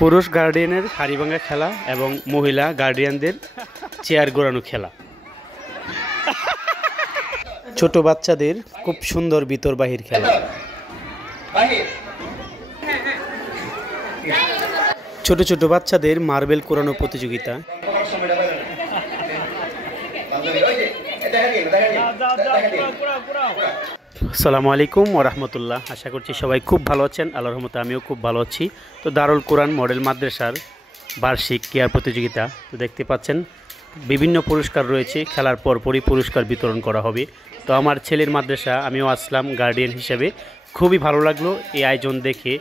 পুরুষ গার্ডিয়ানের হাড়ি ভাঙা খেলা এবং মহিলা গার্ডিয়ানদের চেয়ার ঘোরানো খেলা। ছোট বাচ্চাদের খুব সুন্দর ভিতর বাহির খেলা। ছোট ছোট বাচ্চাদের মার্বেল কোরানো প্রতিযোগিতা। আসসালামু আলাইকুম ওয়া রাহমাতুল্লাহ। আশা করছি সবাই খুব ভালো আছেন। আল্লাহর রহমতে আমিও খুব ভালো আছি। তো দারুল কোরআন মডেল মাদ্রাসার বার্ষিক ক্রীড়া প্রতিযোগিতা তো দেখতে পাচ্ছেন, বিভিন্ন পুরস্কার রয়েছে। খেলার পরপরই পুরস্কার বিতরণ করা হবে। তো আমার ছেলের মাদ্রাসা, আমিও আসলাম গার্ডিয়ান হিসেবে। খুবই ভালো লাগলো এই আয়োজন দেখে,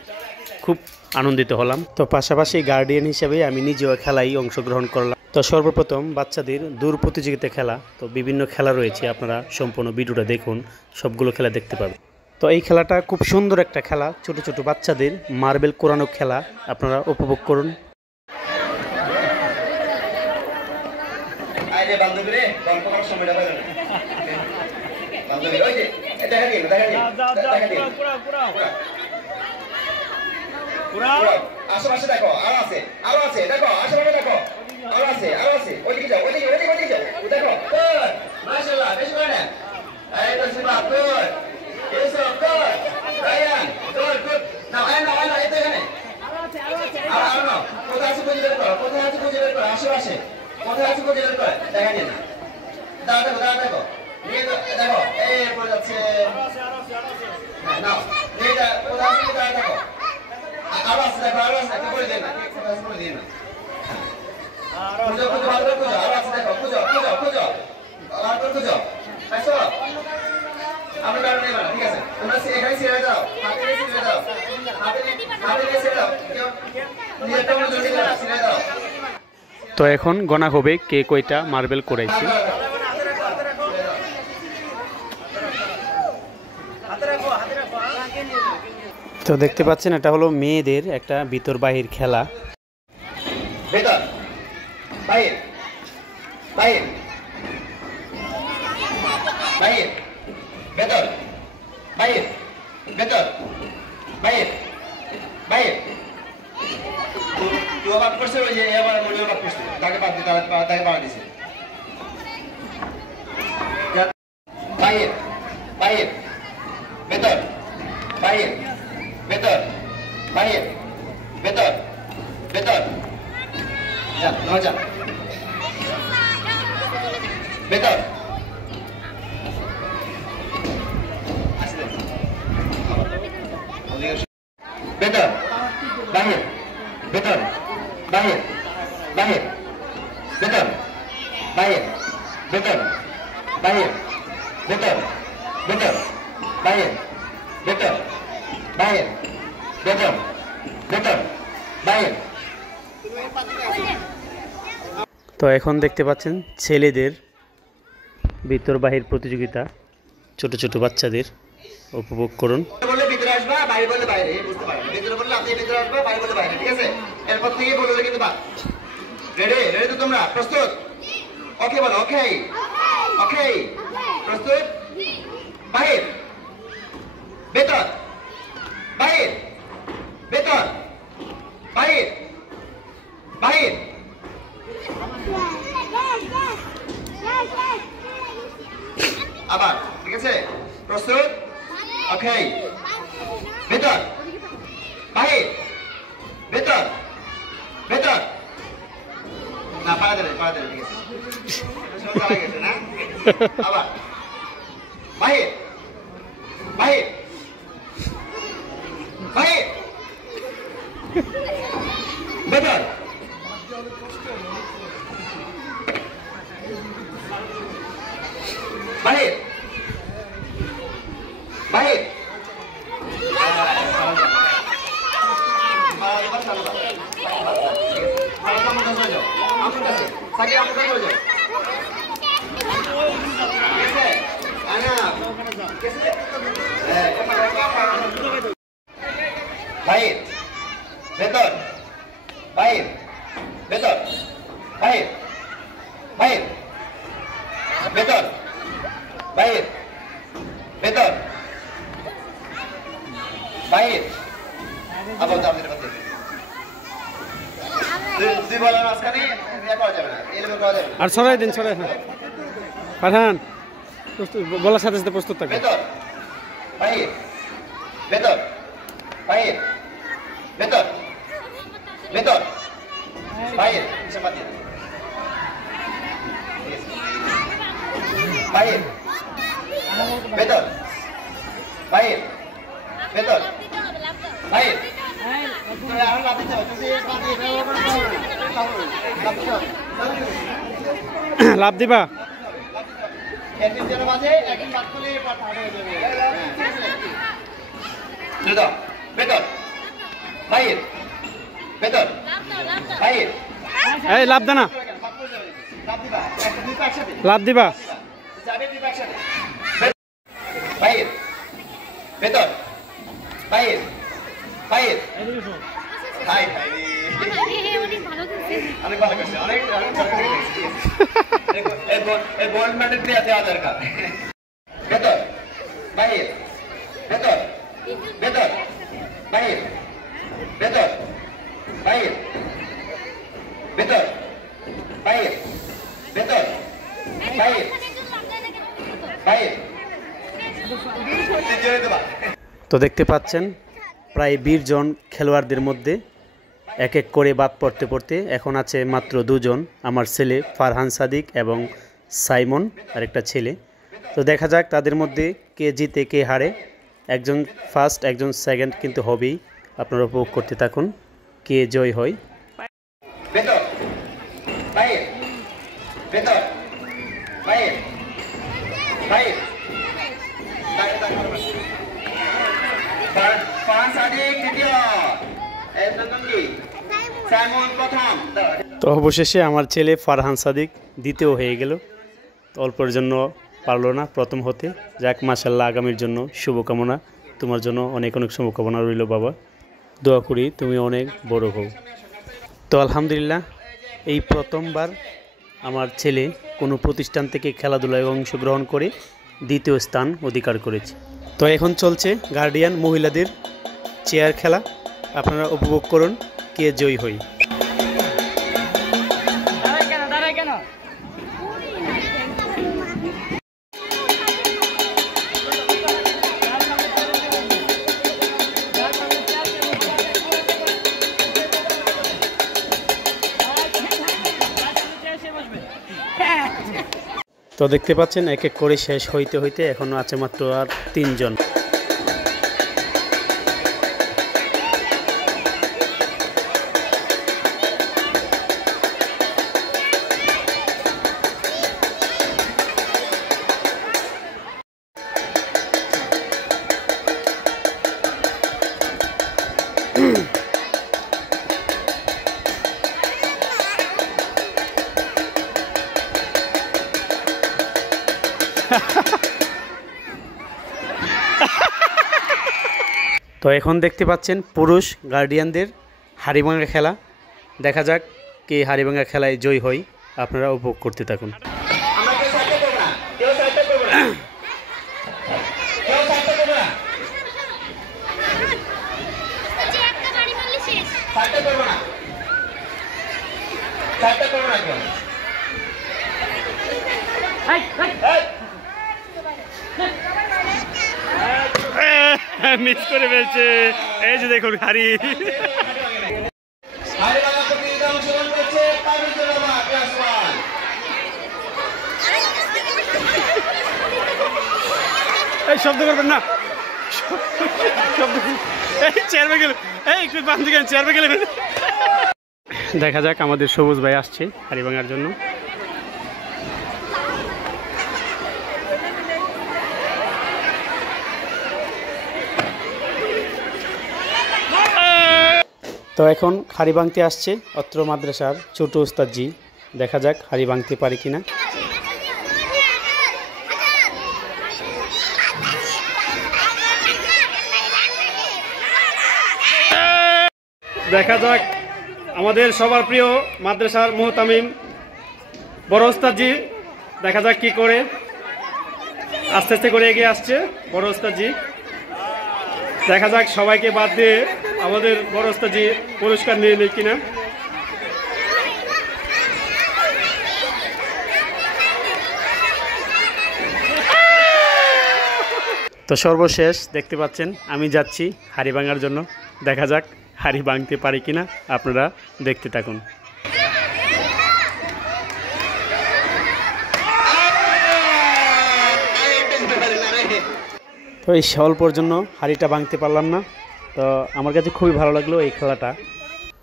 খুব আনন্দিত হলাম। তো পাশাপাশি গার্ডিয়ান হিসেবে আমি নিজেও খেলায় অংশগ্রহণ করলাম। তো সর্বপ্রথম বাচ্চাদের দূর প্রতিযোগিতা খেলা। তো বিভিন্ন খেলা রয়েছে, আপনারা সম্পূর্ণ ভিডিওটা দেখুন, সবগুলো খেলা দেখতে পাবেন। তো এই খেলাটা খুব সুন্দর একটা খেলা, ছোট ছোট বাচ্চাদের মার্বেল কোরানো খেলা, আপনারা উপভোগ করুন। আশেপাশে দেখো, আরো আছে দেখো, আশেপাশে দেখো, আরো আছে ওইদিকে যাও, ওইদিকে যাও, দেখো। মাশাআল্লাহ, বেশ করে না। এই তো সিবা, গুড। এসো, গুড। Ryan, good. নাও, এই তো এখানে। আরো নাও। কোথায় আছে খুঁজে বের করো, আশেপাশে। কোথায় আছে খুঁজে বের করো, দেখা যায় না। দাঁড়া দেখো। নিয়ে দেখো, এই পড়ে যাচ্ছে। নাও, নিয়ে যা, কোথায় আছে দাঁড়া দেখো। আরো আছে দেখো, করে দিন না, করে দিন না। খুঁজো, আরো আছে দেখো, খুঁজো। আসো, আমরা কারণ নেই না, ঠিক আছে। তোমরা এখানে ছেড়ে দাও, হাতে ছেড়ে দাও, হাতে ছেড়ে দাও, নিজেরটা মনে জড়িয়ে দাও, ছেড়ে দাও। তো এখন গণা হবে কে কয়টা মার্বেল করাইছে। তো দেখতে পাচ্ছেন, এটা হলো মেয়েদের একটা ভিতর বাহির খেলা। ভেতর বাহির, ভেতর বাহির। তুই অবাক করছে, ওই যে এবার মনে অবাক করছে, তাকে পাড়া দিছে। বাহির, ভেতর বাহির, ভেতর যা, যা ভেতর। ভেতর বাহির, ভেতর বাহির, ভেতর বাহির, ভেতর বাহির, ভেতর বাহির, ভেতর বাহির। তো এখন দেখতে পাচ্ছেন ছেলেদের ভিতর বাহির প্রতিযোগিতা, ছোট ছোট বাচ্চাদের, উপভোগ করুন। বললে ভিতরে আসবা, বাইরে বললে বাইরে, বুঝতে পারেন। ভিতরে বললে আপনি ভিতরে আসবা, বাইরে বললে বাইরে, ঠিক আছে? এরপর থেকে বললে কিন্তু বাদ। রেডি তো তোমরা? প্রস্তুত? ওকে বলো, ওকে। প্রস্তুত? বাহির, ভেতর বাহির, ভেতর বাহির, আবার, ঠিক আছে? প্রস্তুত? ওকে। ভেতর বাহির, ভেতর না, পাড়া দেবে, ঠিক আছে? সোজা হয়ে গেছে না? আবার বাহির, ভেতর বাহির, বাহির, ভেতর বাহির, ভেতর বাহির, ভেতর বাহির, ভেতর বাহির। আবার দুই বলের মাঝখানে ইয়ে করা যাবে না, এলোমেলো করা যাবে না। আর ছড়াই দিন, ছড়াই। পাঠান বলার সাথে সাথে প্রস্তুত থাকবে। ভেতর বাহির, ভেতর বাহির, ভেতর ভেতর বাহির, বাহির, ভেতর বাহির, ভেতর বাহির। লাভ দিবা। ভেতর বাহির, ভেতর বাহির, এই লাভ দে না, লাভ দিবা। বাহির, ভেতর বাহির, বাহির। হাই হাই অনেক ভালো করছে, অনেক অনেক ভালো করছে। এই গোল্ড মেডেল দেওয়া দরকার। ভেতর বাহির, ভেতর ভেতর বাহির, ভেতর বাহির, ভেতর বাহির, ভেতর বাহির, বাহির। তো দেখতে পাচ্ছেন প্রায় 20 জন খেলোয়াড়দের মধ্যে এক এক করে বাদ পড়তে পড়তে এখন আছে মাত্র 2 জন, আমার ছেলে ফারহান সাদিক এবং সাইমন আর একটা ছেলে। তো দেখা যাক তাদের মধ্যে কে জিতে কে হারে। একজন ফার্স্ট একজন সেকেন্ড কিন্তু হবেই, আপনারা উপভোগ করতে থাকুন কে জয় হয়। ভেতর বাহির, ভেতর বাহির, বাহির। ফারহান সাদিক দ্বিতীয়, সাইমন প্রথম। তো অবশেষে আমার ছেলে ফারহান সাদিক দ্বিতীয় হয়ে গেল। অল্পের জন্য পারলো না প্রথম হতে। যাক মাশাআল্লাহ, আগামীর জন্য শুভকামনা, তোমার জন্য অনেক অনেক শুভকামনা রইল বাবা। দোয়া করি তুমি অনেক বড় হও। তো আলহামদুলিল্লাহ, এই প্রথমবার আমার ছেলে কোনো প্রতিষ্ঠান থেকে খেলাধুলায় অংশগ্রহণ করে দ্বিতীয় স্থান অধিকার করেছে। তো এখন চলছে গার্ডিয়ান মহিলাদের চেয়ার খেলা, আপনারা উপভোগ করুন কে জয়ী হই। তো দেখতে পাচ্ছেন এক এক করে শেষ হইতে হইতে এখনো আছে মাত্র আর 3 জন। তো এখন দেখতে পাচ্ছেন পুরুষ গার্ডিয়ানদের হাড়িভাঙা খেলা। দেখা যাক কে হাড়িভাঙা খেলায় জয় হয়, আপনারা উপভোগ করতে থাকুন। মিস করে ফেলছে, এই যে দেখুন হাড়ি। এই শব্দ করবেন না, চেয়ার গেল, এই একটু বাম দিকে চেয়ার গেলে। দেখা যাক আমাদের সবুজ ভাই আসছে হাড়ি ভাঙার জন্য। তো এখন হাড়ি ভাঙতে আসছে অত্র মাদ্রাসার ছোট উস্তাদজি। দেখা যাক হাড়ি ভাঙতে পারে কিনা। দেখা যাক আমাদের সবার প্রিয় মাদ্রাসার মুহতামিম বড় উস্তাদজি, দেখা যাক কি করে। আস্তে আস্তে করে এগিয়ে আসছে বড় উস্তাদজি। দেখা যাক সবাইকে বাদ দিয়ে আমাদের বড় উস্তাদজি পুরস্কার নিয়ে নেই কিনা। তো সর্বশেষ দেখতে পাচ্ছেন আমি যাচ্ছি হাড়ি ভাঙার জন্য। দেখা যাক হাড়ি ভাঙতে পারি কিনা, আপনারা দেখতে থাকুন। তো এই স্বল্পর জন্য হাড়িটা ভাঙতে পারলাম না। তো আমার কাছে খুবই ভালো লাগলো এই খেলাটা।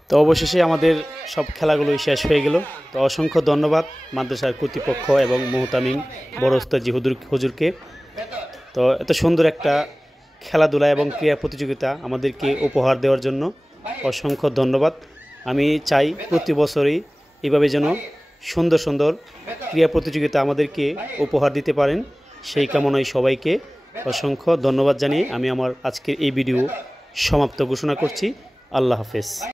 তো অবশেষে আমাদের সব খেলাগুলোই শেষ হয়ে গেল। তো অসংখ্য ধন্যবাদ মাদ্রাসার কর্তৃপক্ষ এবং মুহতামিম বড় উস্তাদ হুজুরকে। তো এত সুন্দর একটা খেলাধুলা এবং ক্রীড়া প্রতিযোগিতা আমাদেরকে উপহার দেওয়ার জন্য অসংখ্য ধন্যবাদ। আমি চাই প্রতি বছরই এইভাবে যেন সুন্দর সুন্দর ক্রীড়া প্রতিযোগিতা আমাদেরকে উপহার দিতে পারেন, সেই কামনায় সবাইকে অসংখ্য ধন্যবাদ জানিয়ে আমি আমার আজকের এই ভিডিও সমাপ্ত ঘোষণা করছি। আল্লাহ হাফেজ।